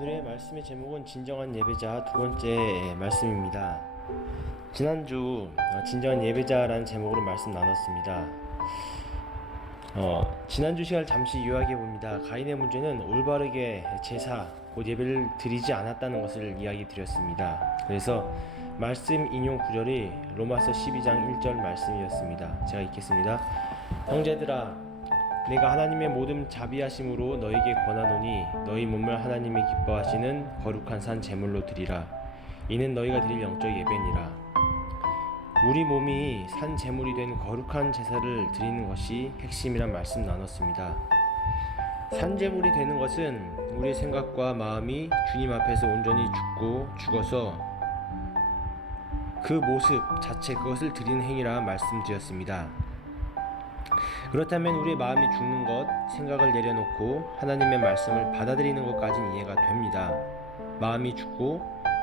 오늘의 말씀의 제목은 진정한 예배자 두 번째 말씀입니다. 지난주 진정한 예배자라는 제목으로 말씀 나눴습니다. 지난주 시간을 잠시 요약해 봅니다. 가인의 문제는 올바르게 제사 곧 예배를 드리지 않았다는 것을 이야기 드렸습니다. 그래서 말씀 인용 구절이 로마서 12장 1절 말씀이었습니다. 제가 읽겠습니다. 형제들아, 내가 하나님의 모든 자비하심으로 너에게 권하노니 너희 몸을 하나님이 기뻐하시는 거룩한 산 제물로 드리라. 이는 너희가 드릴 영적 예배니라. 우리 몸이 산 제물이 된 거룩한 제사를 드리는 것이 핵심이란 말씀 나눴습니다. 산 제물이 되는 것은 우리의 생각과 마음이 주님 앞에서 온전히 죽고 죽어서 그 모습 자체 그것을 드리는 행위라 말씀드렸습니다. 그렇다면 우리의 마음이 죽는 것, 생각을 내려놓고 하나님의 말씀을 받아들이는 것까지는 이해가 됩니다. 마음이 죽고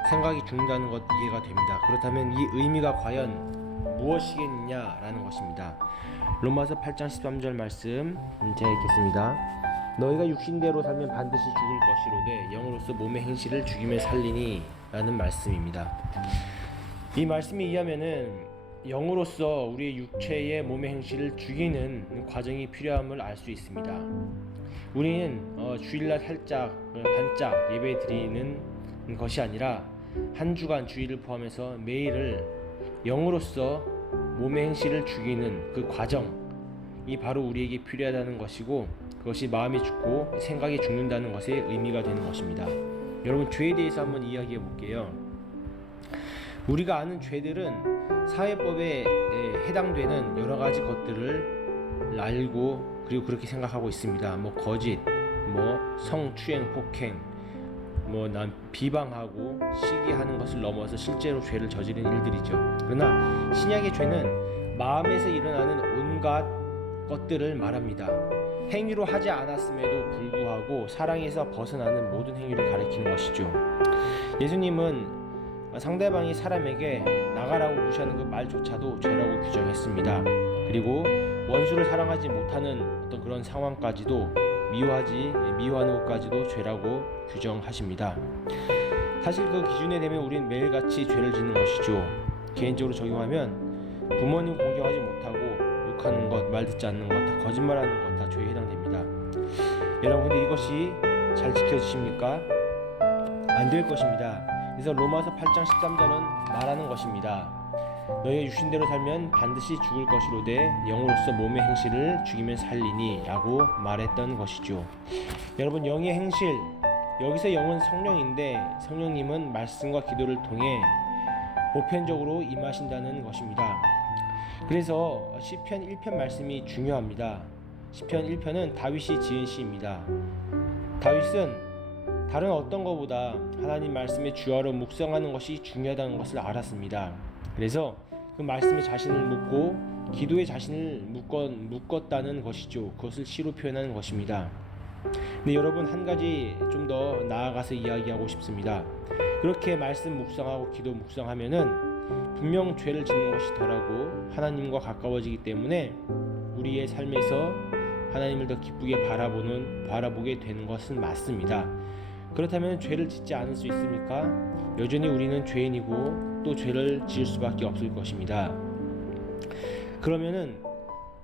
생각이 죽는다는 것 이해가 됩니다. 그렇다면 이 의미가 과연 무엇이겠느냐라는 것입니다. 로마서 8장 13절 말씀 제가 읽겠습니다. 너희가 육신대로 살면 반드시 죽을 것이로되 영으로서 몸의 행실을 죽이며 살리니 라는 말씀입니다. 이 말씀에 의하면은 영으로서 우리의 육체의 몸의 행실을 죽이는 과정이 필요함을 알 수 있습니다. 우리는 주일날 살짝 반짝 예배 드리는 것이 아니라 한 주간 주일을 포함해서 매일을 영으로서 몸의 행실을 죽이는 그 과정이 바로 우리에게 필요하다는 것이고, 그것이 마음이 죽고 생각이 죽는다는 것의 의미가 되는 것입니다. 여러분, 죄에 대해서 한번 이야기해 볼게요. 우리가 아는 죄들은 사회법에 해당되는 여러 가지 것들을 알고 그리고 그렇게 생각하고 있습니다. 거짓, 성추행, 폭행, 비방하고 시기하는 것을 넘어서 실제로 죄를 저지르는 일들이죠. 그러나 신약의 죄는 마음에서 일어나는 온갖 것들을 말합니다. 행위로 하지 않았음에도 불구하고 사랑에서 벗어나는 모든 행위를 가리키는 것이죠. 예수님은 상대방이 사람에게 나가라고 무시하는 그 말조차도 죄라고 규정했습니다. 그리고 원수를 사랑하지 못하는 어떤 그런 상황까지도 미워하는 것까지도 죄라고 규정하십니다. 사실 그 기준에 대면 우리는 매일같이 죄를 짓는 것이죠. 개인적으로 적용하면 부모님 공경하지 못하고 욕하는 것, 말 듣지 않는 것, 다 거짓말하는 것 다 죄에 해당됩니다. 여러분, 근데 이것이 잘 지켜지십니까? 안 될 것입니다. 그래서 로마서 8장 13절은 말하는 것입니다. 너희가 육신대로 살면 반드시 죽을 것이로되 영으로서 몸의 행실을 죽이면 살리니 라고 말했던 것이죠. 여러분, 영의 행실, 여기서 영은 성령인데 성령님은 말씀과 기도를 통해 보편적으로 임하신다는 것입니다. 그래서 시편 1편 말씀이 중요합니다. 시편 1편은 다윗이 지은 시입니다. 다윗은 다른 어떤 것보다 하나님 말씀의 주야로 묵상하는 것이 중요하다는 것을 알았습니다. 그래서 그 말씀에 자신을 묻고 기도에 자신을 묶었다는 것이죠. 그것을 시로 표현하는 것입니다. 근데 여러분, 한 가지 좀 더 나아가서 이야기하고 싶습니다. 그렇게 말씀 묵상하고 기도 묵상하면은 분명 죄를 짓는 것이 덜하고 하나님과 가까워지기 때문에 우리의 삶에서 하나님을 더 기쁘게 바라보게 되는 것은 맞습니다. 그렇다면 죄를 짓지 않을 수 있습니까? 여전히 우리는 죄인이고 또 죄를 지을 수밖에 없을 것입니다. 그러면은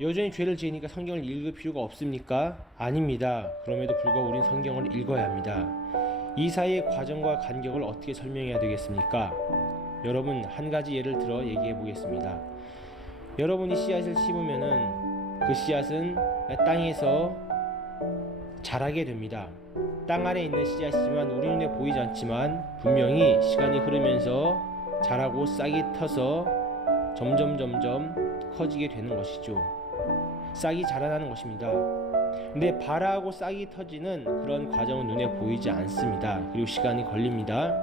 여전히 죄를 지으니까 성경을 읽을 필요가 없습니까? 아닙니다. 그럼에도 불구하고 우리는 성경을 읽어야 합니다. 이 사이의 과정과 간격을 어떻게 설명해야 되겠습니까? 여러분, 한 가지 예를 들어 얘기해 보겠습니다. 여러분이 씨앗을 심으면은 그 씨앗은 땅에서 자라게 됩니다. 땅 아래 있는 씨앗이지만 우리 눈에 보이지 않지만 분명히 시간이 흐르면서 자라고 싹이 터서 점점 커지게 되는 것이죠. 싹이 자라나는 것입니다. 근데 발아하고 싹이 터지는 그런 과정은 눈에 보이지 않습니다. 그리고 시간이 걸립니다.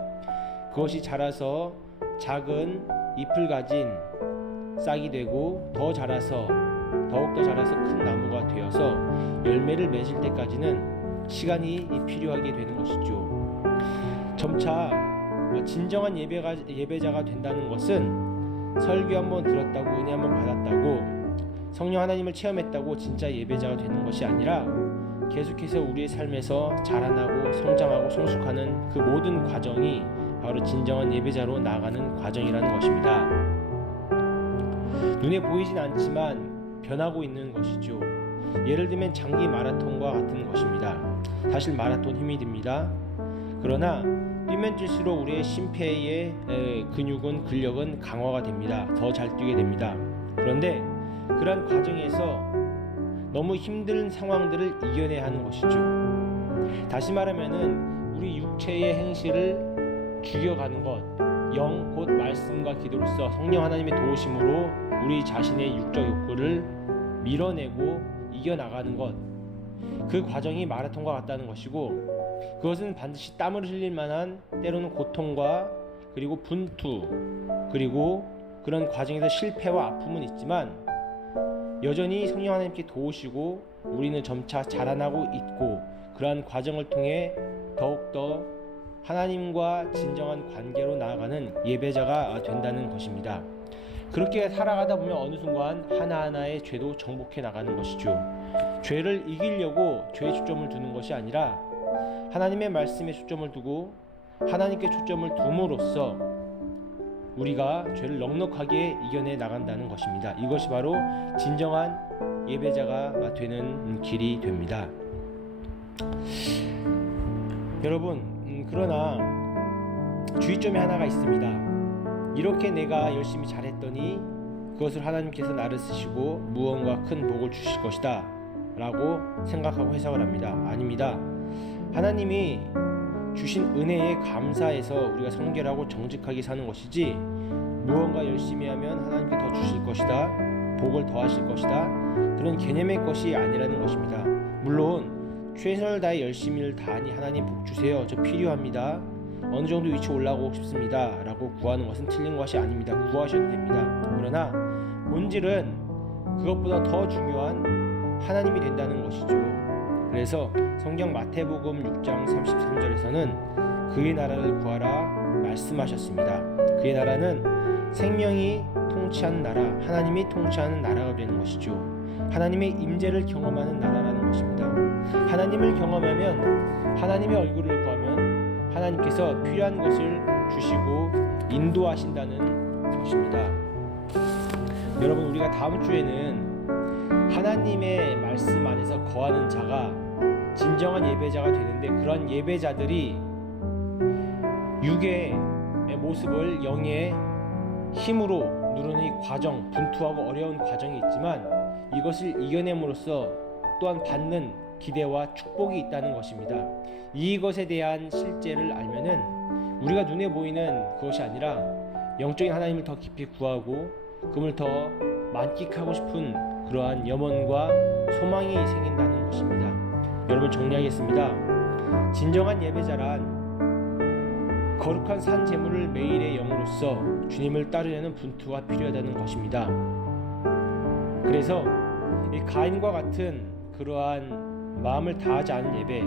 그것이 자라서 작은 잎을 가진 싹이 되고 더욱더 자라서 큰 나무가 되어서 열매를 맺을 때까지는 시간이 필요하게 되는 것이죠. 점차 진정한 예배자가 된다는 것은 설교 한번 들었다고 은혜 한번 받았다고 성령 하나님을 체험했다고 진짜 예배자가 되는 것이 아니라 계속해서 우리의 삶에서 자라나고 성장하고 성숙하는 그 모든 과정이 바로 진정한 예배자로 나아가는 과정이라는 것입니다. 눈에 보이진 않지만 변하고 있는 것이죠. 예를 들면 장기 마라톤과 같은 것입니다. 사실 마라톤 힘이 듭니다. 그러나 뛰면 뛸수록 우리의 심폐의 근육은 근력은 강화가 됩니다. 더 잘 뛰게 됩니다. 그런데 그러한 과정에서 너무 힘든 상황들을 이겨내야 하는 것이죠. 다시 말하면은 우리 육체의 행실을 죽여가는 것, 영 곧 말씀과 기도로서 성령 하나님의 도우심으로 우리 자신의 육적 욕구를 밀어내고 이겨나가는 것, 그 과정이 마라톤과 같다는 것이고, 그것은 반드시 땀을 흘릴 만한 때로는 고통과 그리고 분투 그리고 그런 과정에서 실패와 아픔은 있지만 여전히 성령 하나님께 도우시고 우리는 점차 자라나고 있고, 그러한 과정을 통해 더욱더 하나님과 진정한 관계로 나아가는 예배자가 된다는 것입니다. 그렇게 살아가다 보면 어느 순간 하나하나의 죄도 정복해 나가는 것이죠. 죄를 이기려고 죄에 초점을 두는 것이 아니라 하나님의 말씀에 초점을 두고 하나님께 초점을 둠으로써 우리가 죄를 넉넉하게 이겨내 나간다는 것입니다. 이것이 바로 진정한 예배자가 되는 길이 됩니다. 여러분, 그러나 주의점이 하나가 있습니다. 이렇게 내가 열심히 잘했더니 그것을 하나님께서 나를 쓰시고 무언가 큰 복을 주실 것이다 라고 생각하고 해석을 합니다. 아닙니다. 하나님이 주신 은혜에 감사해서 우리가 성결하고 정직하게 사는 것이지, 무언가 열심히 하면 하나님께 더 주실 것이다, 복을 더하실 것이다, 그런 개념의 것이 아니라는 것입니다. 물론 최선을 다해 열심히를 다하니 하나님 복 주세요, 저 필요합니다, 어느 정도 위치 올라가고 싶습니다 라고 구하는 것은 틀린 것이 아닙니다. 구하셔도 됩니다. 그러나 본질은 그것보다 더 중요한 하나님이 된다는 것이죠. 그래서 성경 마태복음 6장 33절에서는 그의 나라를 구하라 말씀하셨습니다. 그의 나라는 생명이 통치하는 나라, 하나님이 통치하는 나라가 되는 것이죠. 하나님의 임재를 경험하는 나라라는 것입니다. 하나님을 경험하면, 하나님의 얼굴을 구하면 하나님께서 필요한 것을 주시고 인도하신다는 것입니다. 여러분, 우리가 다음 주에는 하나님의 말씀 안에서 거하는 자가 진정한 예배자가 되는데, 그런 예배자들이 육의 모습을 영의 힘으로 누르는 이 과정, 분투하고 어려운 과정이 있지만 이것을 이겨냄으로써 또한 받는 기대와 축복이 있다는 것입니다. 이것에 대한 실제를 알면은 우리가 눈에 보이는 그것이 아니라 영적인 하나님을 더 깊이 구하고 그분을 더 만끽하고 싶은 그러한 염원과 소망이 생긴다는 것입니다. 여러분, 정리하겠습니다. 진정한 예배자란 거룩한 산 제물을 매일의 영으로서 주님을 따르려는 분투가 필요하다는 것입니다. 그래서 이 가인과 같은 그러한 마음을 다하지 않은 예배,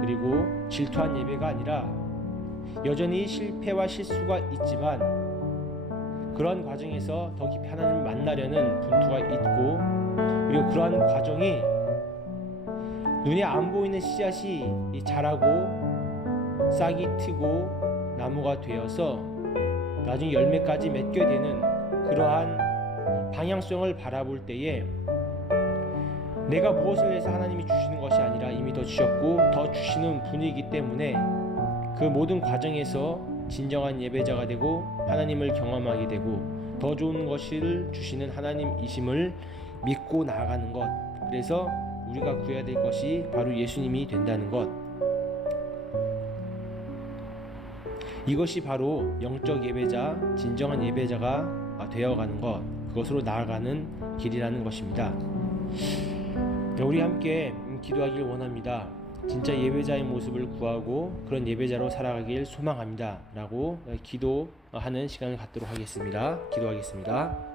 그리고 질투한 예배가 아니라 여전히 실패와 실수가 있지만 그러한 과정에서 더 깊이 하나님을 만나려는 분투가 있고, 그리고 그러한 과정이 눈에 안 보이는 씨앗이 자라고 싹이 트고 나무가 되어서 나중에 열매까지 맺게 되는 그러한 방향성을 바라볼 때에 내가 무엇을 해서 하나님이 주시는 것이 아니라 이미 더 주셨고 더 주시는 분이기 때문에 그 모든 과정에서 진정한 예배자가 되고 하나님을 경험하게 되고 더 좋은 것을 주시는 하나님이심을 믿고 나아가는 것, 그래서 우리가 구해야 될 것이 바로 예수님이 된다는 것, 이것이 바로 영적 예배자, 진정한 예배자가 되어가는 것, 그것으로 나아가는 길이라는 것입니다. 우리 함께 기도하길 원합니다. 진짜 예배자의 모습을 구하고 그런 예배자로 살아가길 소망합니다 라고 기도하는 시간을 갖도록 하겠습니다. 기도하겠습니다.